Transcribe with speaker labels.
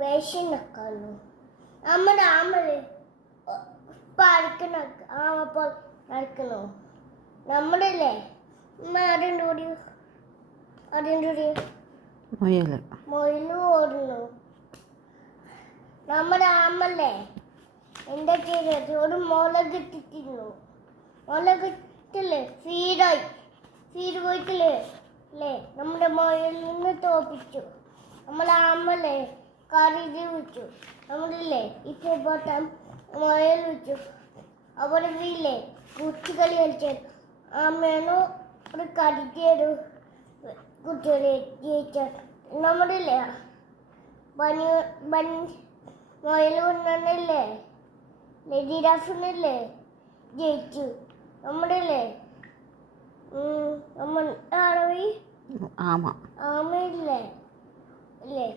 Speaker 1: വേഷം നടക്കുന്നു നമ്മുടെ ആമൽ പഠിക്കണ ആമപ്പോൾ നടക്കണോ നമ്മളല്ലേ? അതിന്റെ കൂടി? അതിന്റെ കൂടി?
Speaker 2: മുയൽ
Speaker 1: മൊയിൽ ഓടുന്നു. നമ്മുടെ ആമല്ലേ എന്റെ ചെയ്തത്? ഒരു മുല കിട്ടിട്ടിരുന്നു മുല കിട്ടില്ലേ ഫീഡായി ഫീഡ് പോയിട്ടില്ലേ? അല്ലേ? നമ്മുടെ മുയലിനെ തോപ്പിച്ചു. നമ്മുടെ ആമല്ലേ കറി വെച്ചു നമ്മളില്ലേ ഈ പോട്ടാൻ മുയൽ വെച്ചു. അവിടെ ഇല്ലേ? കുട്ടികളി കളിച്ചു ആമേനോ ഒരു കടിക്കൊരു കുട്ടികളെ നമ്മുടെ നമ്മളില്ലേ ബനി പനി മുയൽ കൊണ്ടല്ലേ? ജിറാഫിനല്ലേ ജയിച്ചു നമ്മളില്ലേ നമ്മൾ
Speaker 2: ആമ.
Speaker 1: ആമയില്ലേ? ഇല്ലേ